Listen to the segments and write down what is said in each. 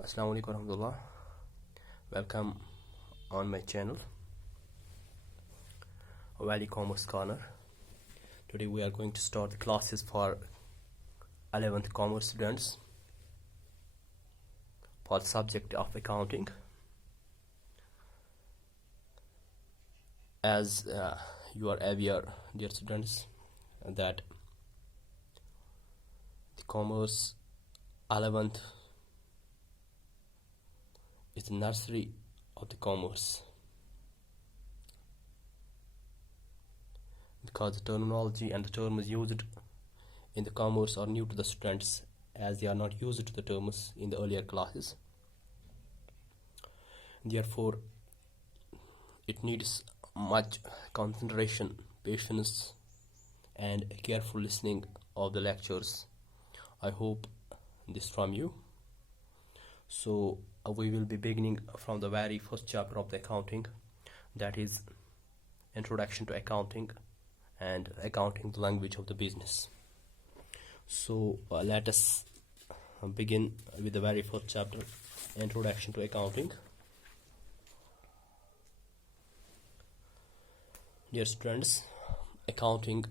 Assalamu alaikum warahmatullah. Welcome on my channel Valley Commerce Corner. Today we are going to start the classes for 11th commerce students for the subject of accounting. As you are aware, dear students, that the commerce 11th is the nursery of the commerce, because the terminology and the terms used in the commerce are new to the students, as they are not used to the terms in the earlier classes. Therefore, it needs much concentration, patience, and careful listening of the lectures. I hope this from you. So we will be beginning from the very first chapter of the accounting, that is Introduction to Accounting and Accounting, the language of the business. So let us begin with the very first chapter, Introduction to Accounting. Dear students, accounting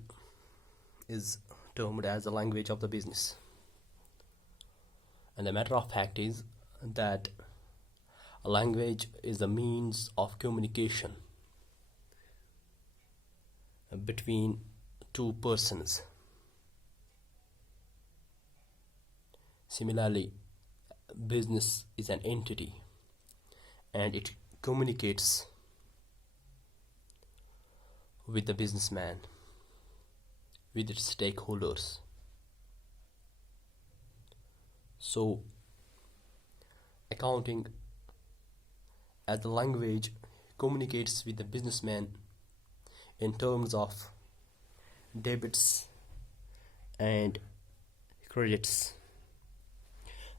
is termed as the language of the business, and the matter of fact is that a language is the means of communication between two persons. Similarly, business is an entity and it communicates with the businessman, with its stakeholders. So accounting as the language communicates with the businessman in terms of debits and credits.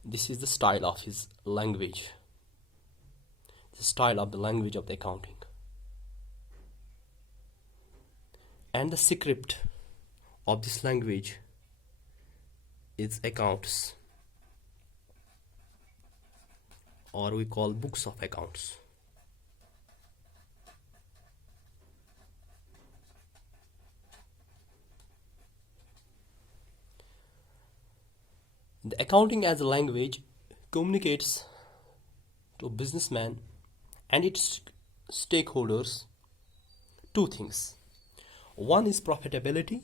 This is the style of his language, the style of the language of the accounting. And the script of this language is accounts, or we call books of accounts. The accounting as a language communicates to a businessman and its stakeholders two things. One is profitability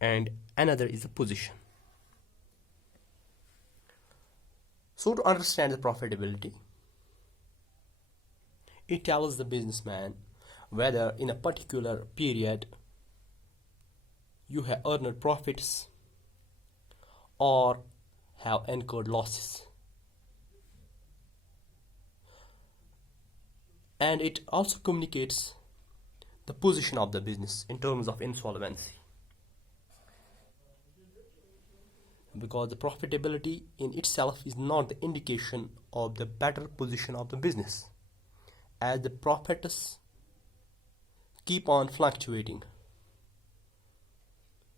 and another is a position. So to understand the profitability, it tells the businessman whether in a particular period you have earned profits or have incurred losses. And it also communicates the position of the business in terms of insolvency, because the profitability in itself is not the indication of the better position of the business, as the profits keep on fluctuating.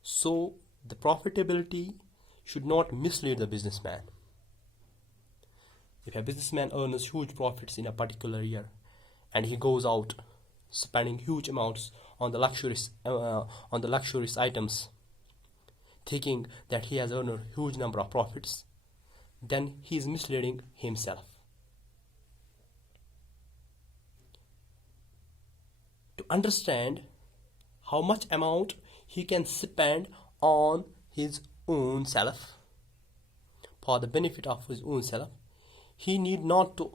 So the profitability should not mislead the businessman. If a businessman earns huge profits in a particular year and he goes out spending huge amounts on the luxurious items, thinking that he has earned a huge number of profits, then he is misleading himself. To understand how much amount he can spend on his own self, for the benefit of his own self, he need not to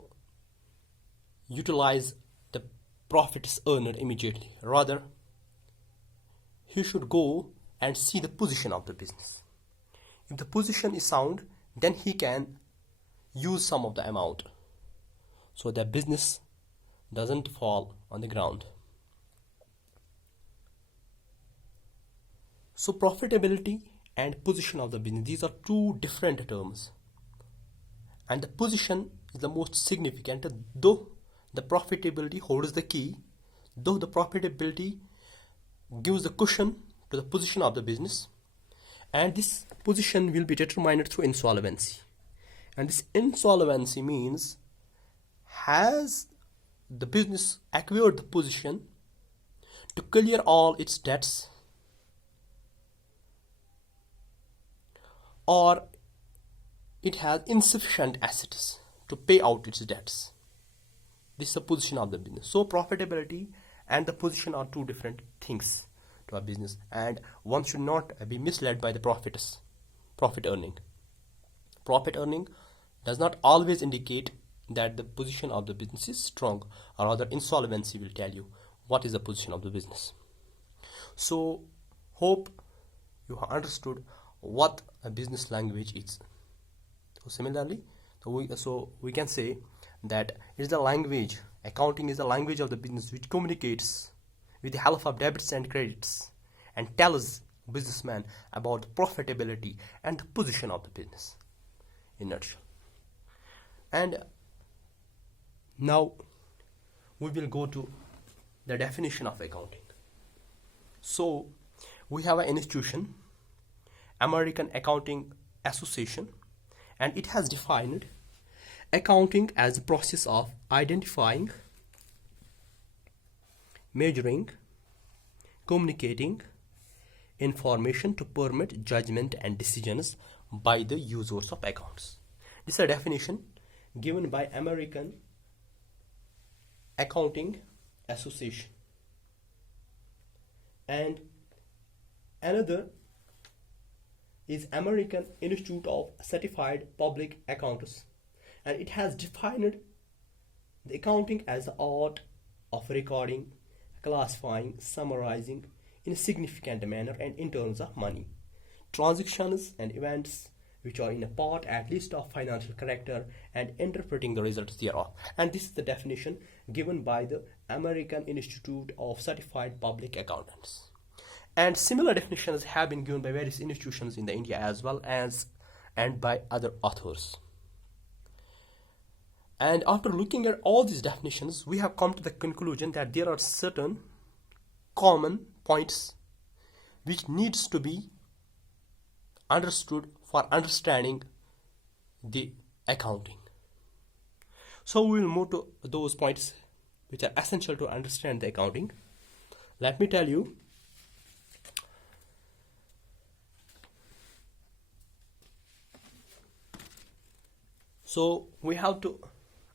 utilize the profits earned immediately. Rather, he should go and see the position of the business. If the position is sound, then he can use some of the amount so that business doesn't fall on the ground. So profitability and position of the business, these are two different terms, and the position is the most significant, though the profitability holds the key, though the profitability gives the cushion to the position of the business, and this position will be determined through insolvency. And this insolvency means, has the business acquired the position to clear all its debts, or it has insufficient assets to pay out its debts. This is the position of the business. So profitability and the position are two different things to a business, and one should not be misled by the profit earning. Profit earning does not always indicate that the position of the business is strong, or rather insolvency will tell you what is the position of the business. So hope you have understood what a business language is. So similarly, we can say that it is the language, accounting is the language of the business, which communicates with the help of debits and credits and tells businessman about the profitability and the position of the business in a nutshell. And now we will go to the definition of accounting. So we have an institution, American Accounting Association, and it has defined accounting as the process of identifying, measuring, communicating information to permit judgment and decisions by the users of accounts. This is a definition given by American Accounting Association. And another is American Institute of Certified Public Accountants, and it has defined the accounting as the art of recording, classifying, summarizing in a significant manner and in terms of money, transactions and events which are in a part at least of financial character, and interpreting the results thereof. And this is the definition given by the American Institute of Certified Public Accountants. And similar definitions have been given by various institutions in the India as well as and by other authors. And after looking at all these definitions, we have come to the conclusion that there are certain common points which needs to be understood for understanding the accounting. So we will move to those points which are essential to understand the accounting. Let me tell you, so we have to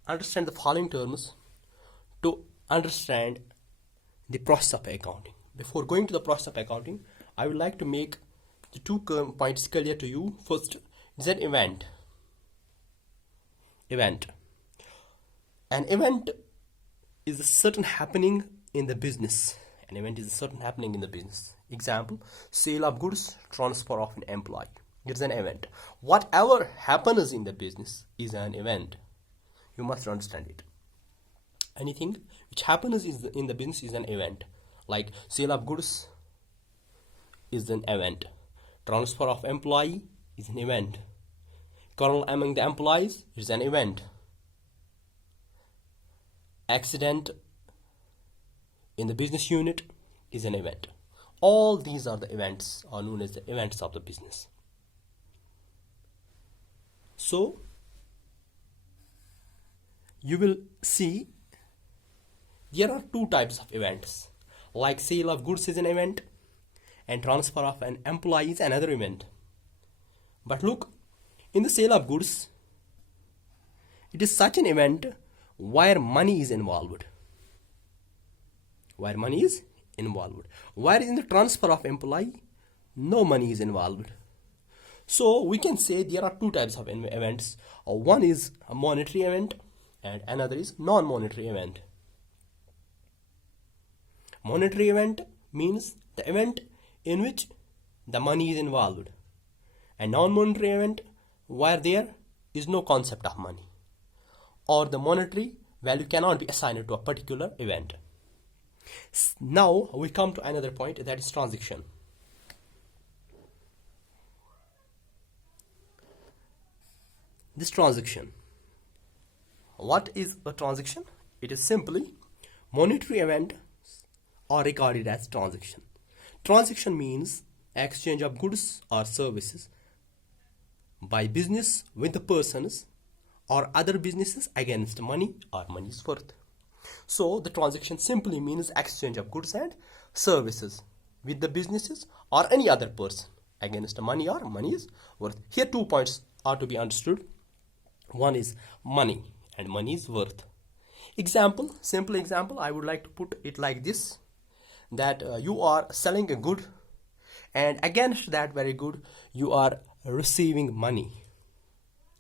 understand the following terms to understand the process of accounting. Before going to the process of accounting, I would like to make the two points clear to you. First is an event. An event is a certain happening in the business. An event is a certain happening in the business. Example, sale of goods, transfer of an employee. It's an event. Whatever happens in the business is an event. You must understand it. Anything which happens in the business is an event. Like sale of goods is an event. Transfer of employee is an event. Quarrel among the employees is an event. Accident in the business unit is an event. All these are the events, are known as the events of the business. So you will see there are two types of events, like sale of goods is an event and transfer of an employee is another event. But look, in the sale of goods, it is such an event where money is involved. Where in the transfer of employee, no money is involved. So we can say there are two types of events. One is a monetary event and another is non-monetary event. Monetary event means the event in which the money is involved, and non-monetary event where there is no concept of money, or the monetary value cannot be assigned to a particular event. Now we come to another point, that is transaction. This transaction. What is a transaction? It is simply monetary events are regarded as transaction. Transaction means exchange of goods or services by business with the persons or other businesses against money or money's worth. So the transaction simply means exchange of goods and services with the businesses or any other person against money or money's worth. Here 2 points are to be understood. One is money and money's worth. Example, simple example, I would like to put it like this, that you are selling a good and against that very good you are receiving money.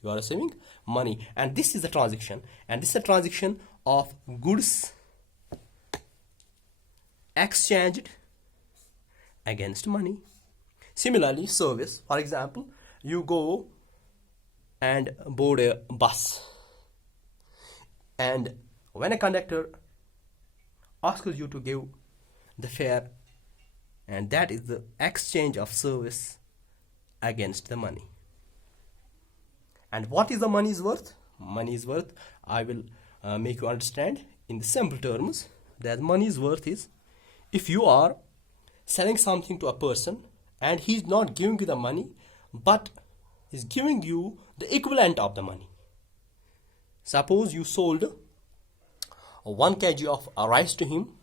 You are receiving money, and this is a transaction, and this is a transaction of goods exchanged against money. Similarly, service, for example, you go and board a bus, and when a conductor asks you to give the fare, and that is the exchange of service against the money. And what is the money's worth? Money's worth, I will make you understand in the simple terms, that money's worth is, if you are selling something to a person and he is not giving you the money but is giving you the equivalent of the money. Suppose you sold 1 kg of rice to him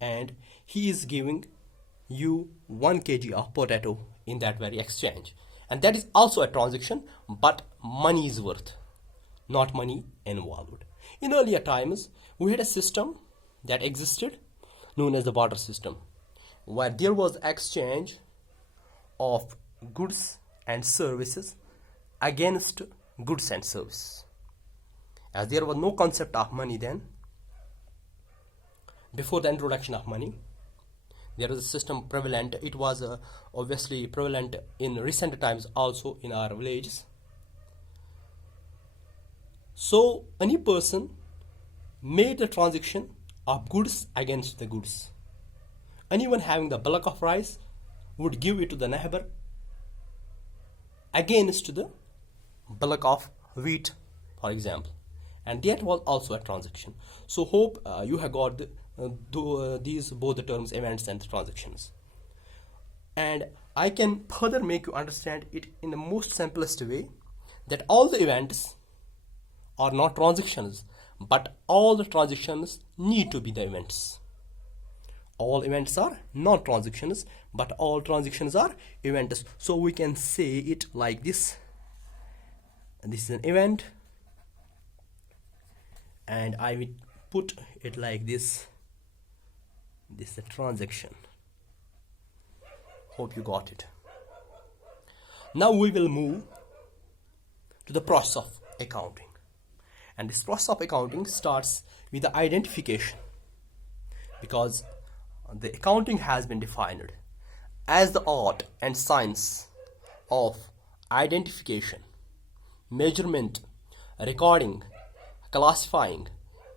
and he is giving you 1 kg of potato in that very exchange, and that is also a transaction, but money is worth, not money involved. In earlier times we had a system that existed known as the barter system, where there was exchange of goods and services against goods and services. As there was no concept of money then, before the introduction of money, there was a system prevalent. It was obviously prevalent in recent times also in our villages. So any person made the transaction of goods against the goods. Anyone having the bulk of rice would give it to the neighbor against the bulk of wheat, for example, and that was also a transaction. So hope you have got these both the terms, events and transactions, and I can further make you understand it in the most simplest way, that all the events are not transactions, but all the transactions need to be the events. All events are not transactions, but all transactions are events. So we can say it like this: this is an event, and I will put it like this: this is a transaction. Hope you got it. Now we will move to the process of accounting, and this process of accounting starts with the identification, because the accounting has been defined as the art and science of identification, measurement, recording, classifying,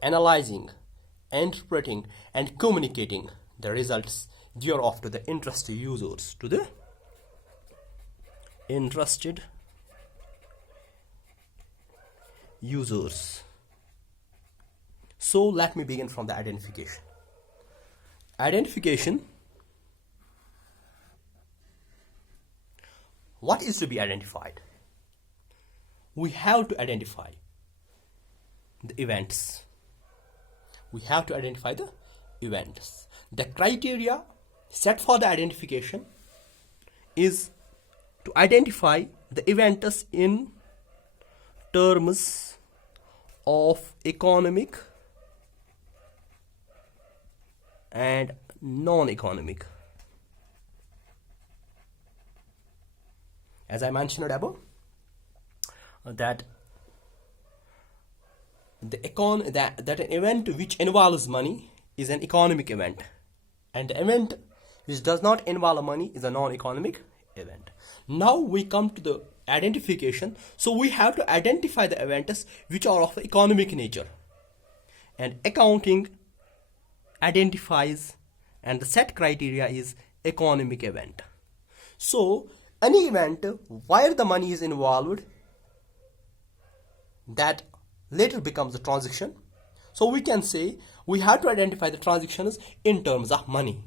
analyzing, interpreting and communicating the results thereof to the interested users, to the interested users. So let me begin from the identification. Identification. What is to be identified? We have to identify the events. We have to identify the events. The criteria set for the identification is to identify the events in terms of economic and non-economic. As I mentioned above, that that an event which involves money is an economic event, and the event which does not involve money is a non-economic event. Now we come to the identification. So we have to identify the events which are of economic nature, and accounting identifies, and the set criteria is economic event. So any event where the money is involved, that later becomes a transaction. So we can say we have to identify the transactions in terms of money.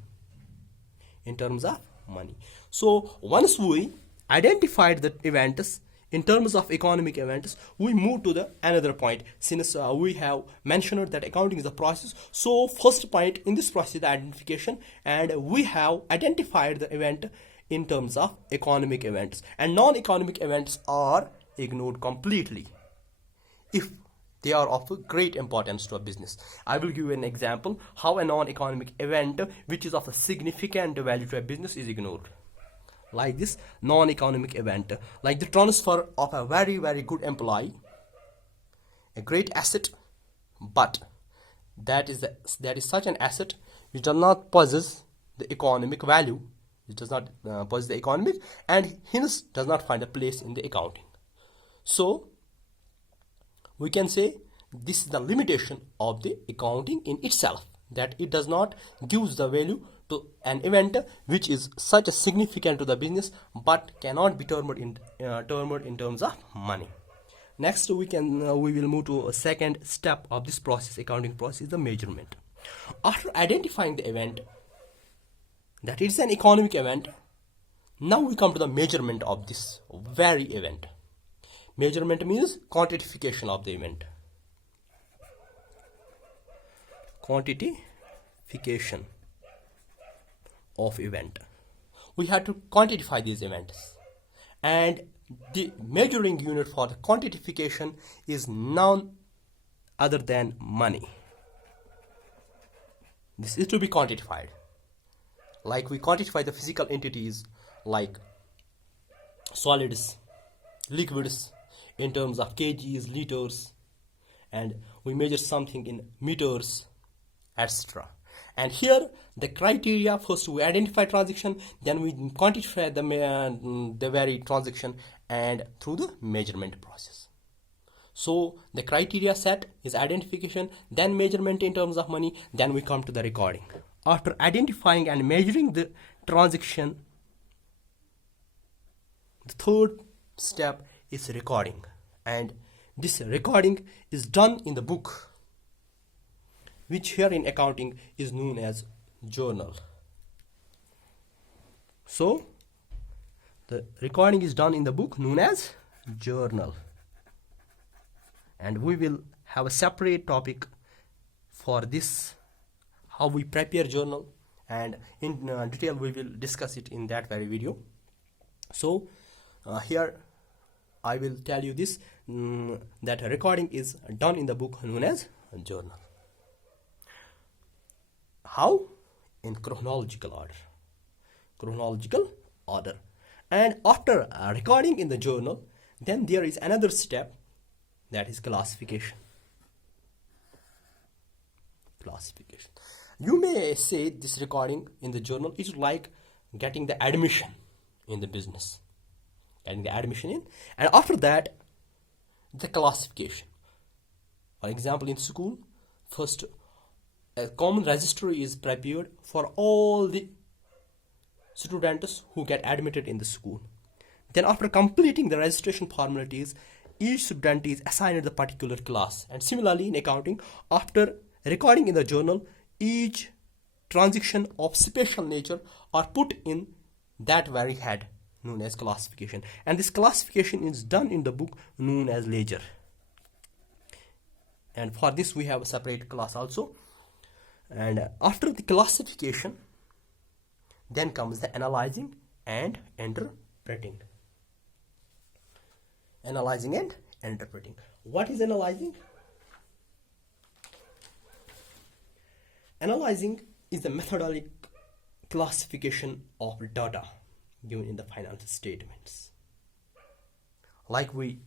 In terms of money. So once we identified the events in terms of economic events, we move to the another point. Since we have mentioned that accounting is a process, so first point in this process is the identification, and we have identified the event in terms of economic events, and non-economic events are ignored completely if they are of great importance to a business. I will give you an example how a non-economic event which is of a significant value to a business is ignored. Like this non-economic event, like the transfer of a very good employee, a great asset, but that is such an asset which does not possess the economic value, it does not possess the economic, and hence does not find a place in the accounting. So we can say this is the limitation of the accounting in itself, that it does not give the value to an event which is such a significant to the business but cannot be termed in terms of money. Next we will move to a second step of this process, accounting process, is the measurement. After identifying the event that it's an economic event, now we come to the measurement of this very event. Measurement means quantification of the event. Quantification of event. We have to quantify these events, and the measuring unit for the quantification is none other than money. This is to be quantified. Like we quantify the physical entities like solids, liquids in terms of kgs, liters, and we measure something in meters, etc. And here the criteria: first we identify transaction, then we quantify the very transaction, and through the measurement process. So the criteria set is identification, then measurement in terms of money, then we come to the recording. After identifying and measuring the transaction, the third step is recording, and this recording is done in the book, which here in accounting is known as journal. So the recording is done in the book known as journal, and we will have a separate topic for this, how we prepare journal, and in detail we will discuss it in that very video. So here I will tell you this, that recording is done in the book known as journal. How? In chronological order. And after recording in the journal, then there is another step, that is classification. You may say this recording in the journal is like getting the admission in the business, and after that the classification. For example, in school, first a common registry is prepared for all the students who get admitted in the school. Then after completing the registration formalities, each student is assigned the particular class. And similarly in accounting, after recording in the journal, each transaction of special nature are put in that very head known as classification, and this classification is done in the book known as ledger. And for this we have a separate class also. And after the classification, then comes the analyzing and interpreting. What is analyzing? Analyzing is the methodological classification of data given in the financial statements. Like we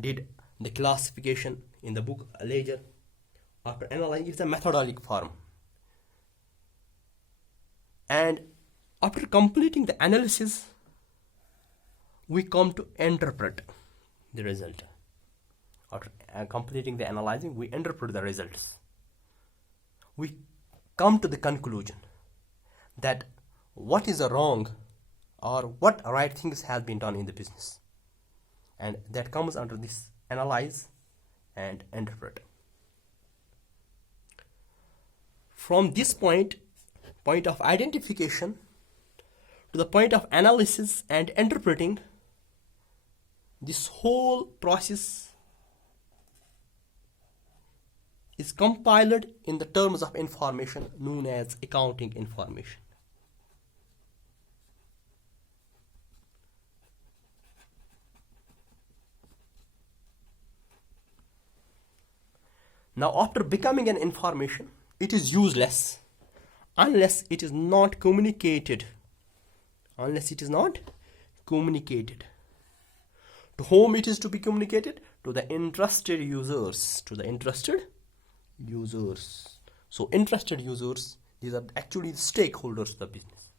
did the classification in the book ledger, after analyzing is the methodological form. And after completing the analysis, we come to interpret the result. After completing the analyzing, we interpret the results. We come to the conclusion that what is wrong or what right things have been done in the business, and that comes under this analyze and interpret. From this point of identification to the point of analysis and interpreting, This whole process is compiled in the terms of information known as accounting information. Now, after becoming an information, it is useless unless it is not communicated. Unless it is not communicated. To whom it is to be communicated? To the interested users. To the interested users. So, interested users, these are actually the stakeholders of the business.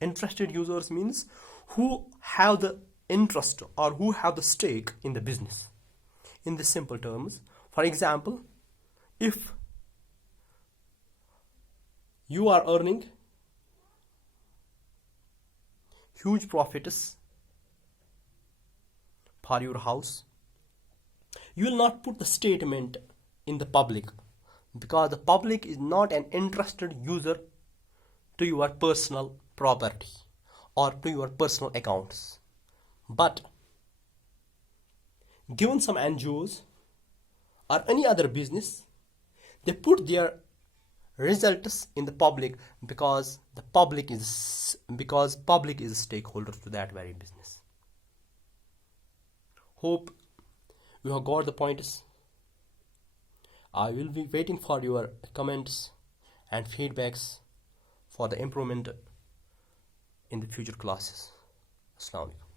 Interested users means who have the interest or who have the stake in the business. In the simple terms, for example, if you are earning huge profits for your house, you will not put the statement in the public because the public is not an interested user to your personal property or to your personal accounts. But given some NGOs or any other business, they put their results in the public because public is a stakeholder to that very business. Hope you have got the pointers. I will be waiting for your comments and feedbacks for the improvement in the future classes. Assalamu alaikum.